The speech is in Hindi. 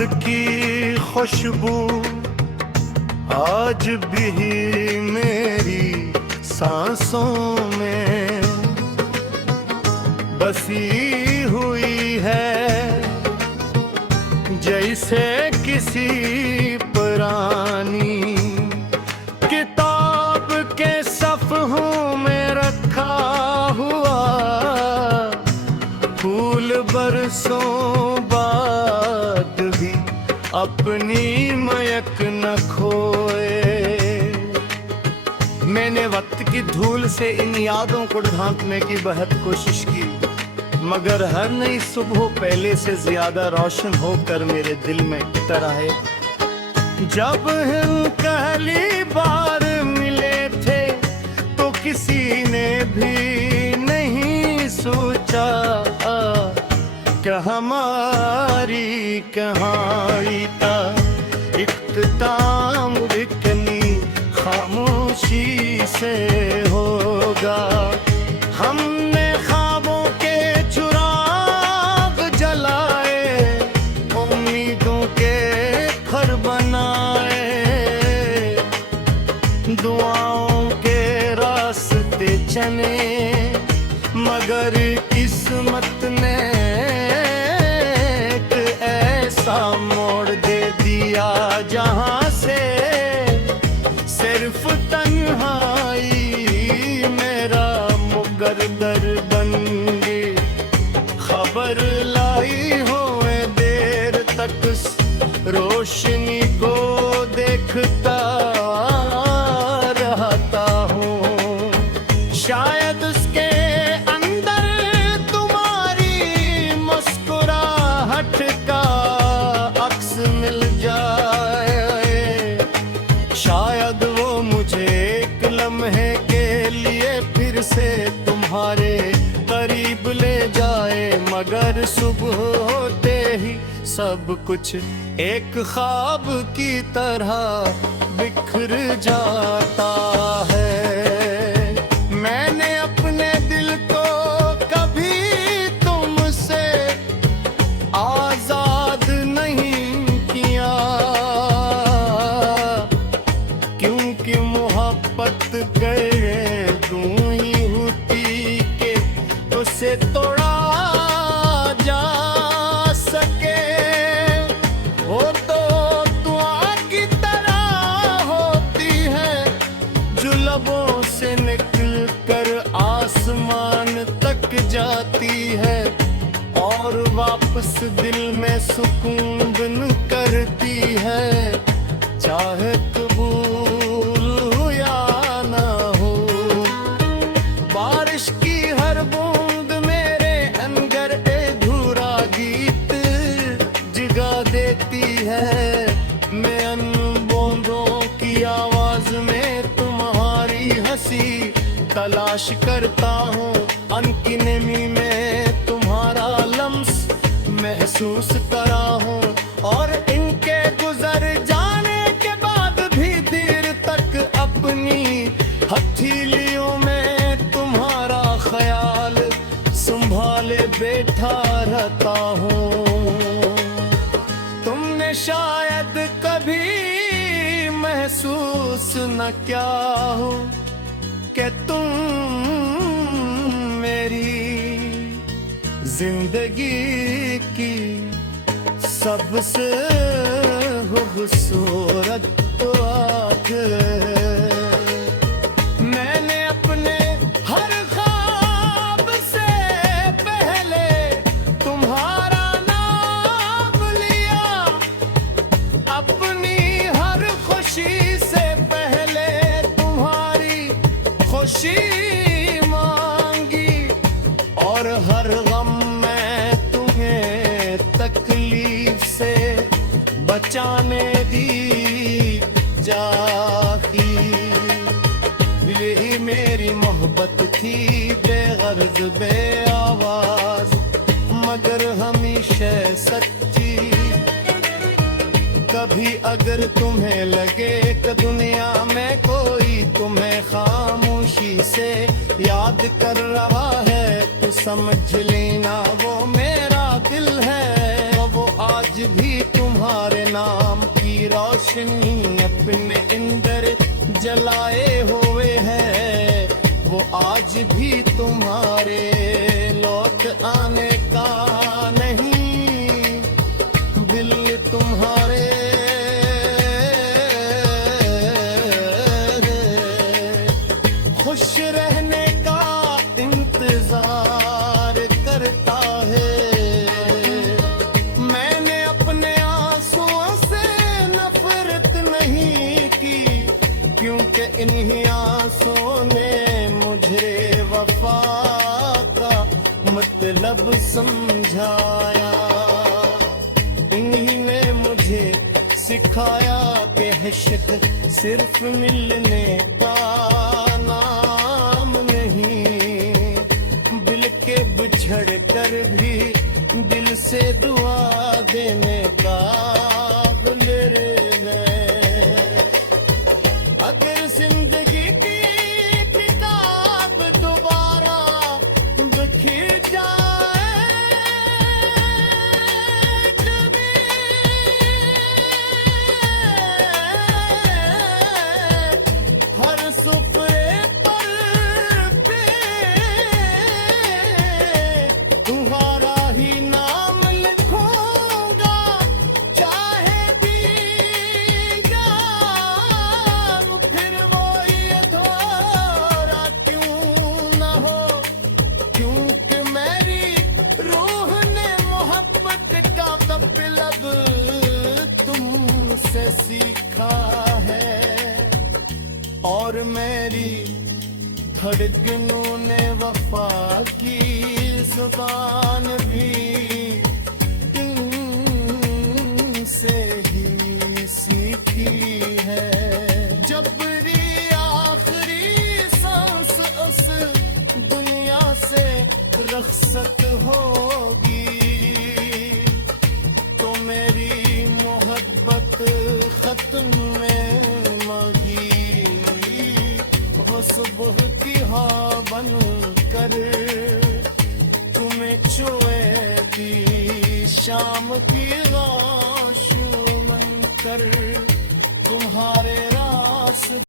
की खुशबू आज भी मेरी सांसों में बसी हुई है, जैसे किसी पुरानी किताब के सफ़हों में रखा हुआ फूल बरसों बाद भी अपनी महक न खोए। मैंने वक्त की धूल से इन यादों को ढांकने की बहुत कोशिश की, मगर हर नई सुबह पहले से ज्यादा रोशन होकर मेरे दिल में उतर आए। जब हम पहली बार मिले थे तो किसी ने भी नहीं सोचा कि हमारी कहानी का इख्तिताम इतनी खामोशी से होगा। हमने ख्वाबों के चिराग जलाए, उम्मीदों के घर बनाए, दुआओं के रास्ते चले, मगर किस्मत ने एक ऐसा मोड़ दे दिया जहां से सिर्फ तन्हाई मेरा मुकद्दर बन गई। खबर लाई हो देर तक रोशनी को देखता रहता हूँ, शायद उसके अंदर तुम्हारी मुस्कुराहट का अक्स मिल जाए। शायद वो मुझे एक लम्हे के लिए फिर से तुम्हारे करीब ले जाए, मगर सुबह होते ही सब कुछ एक ख्वाब की तरह बिखर जाता है। मैंने अपने दिल को कभी तुमसे आजाद नहीं किया, क्योंकि मोहब्बत करे तू ही होती के उसे तोड़ा जा सके। वो तो दुआ की तरह होती है जो लबों से निकल कर आसमान तक जाती है और वापस दिल में सुकून बिन करती है। चाहे कबूल हो या ना हो, बारिश की हर बूंद मेरे अंदर अधूरा गीत जगा देती है। मैं अन बूंदों की आवाज में तुम्हारी हंसी तलाश करता हूँ, अनकी नमी में तुम्हारा लम्स महसूस करा हूँ, और इनके गुजर जाने के बाद भी देर तक अपनी हथेलियों में तुम्हारा ख्याल संभाले बैठा रहता हूँ। तुमने शायद कभी महसूस न किया हो कि तुम मेरी जिंदगी की सबसे खूबसूरत बात है। मैंने अपने हर ख्वाब से पहले तुम्हारा नाम लिया, अपनी हर खुशी से पहले तुम्हारी खुशी मांगी, और हर गम में तुम्हें तकलीफ से बचाने दी जाती। यही मेरी मोहब्बत थी, बेगर्ज बे आवाज मगर हमेशा सच्ची। कभी अगर तुम्हें लगे कि दुनिया में कोई तुम्हें खामोशी से याद कर रहा है, तो समझ लेना वो मेरा दिल है, वो आज भी तुम्हारा रोशनी अपने अंदर जलाए हुए है, वो आज भी तुम्हारे लौट आने का नहीं। दिल तुम्हारे खुश रहने का इंतजार करता है। मैंने अपने आंसुओं से नफरत नहीं की, क्योंकि इन्हीं आंसुओं ने मुझे वफा का मतलब समझाया। इन्हीं ने मुझे सिखाया कि इश्क सिर्फ मिलने का नाम नहीं, दिल के बिछड़ कर भी दिल से दुआ देने का काबिल है। अगर जिंदगी की किताब दोबारा बिखर जाए, हर सुपरे पर पे तुम्हारा ही नाम लिखूंगा, चाहे भी यार फिर वो ये अधूरा क्यों ना हो, क्योंकि मेरी रूह ने मोहब्बत का मतलब तुमसे सीखा है, और मेरी धड़कनों ने वफा की जुबान भी तुमसे ही सीखी है। जब मेरी आखिरी सांस उस दुनिया से रखसत होगी, तो मेरी मोहब्बत खत्म में मगी वो सुबह की हवा बन कर तुम्हें छुएती, शाम की आशू बन कर तुम्हारे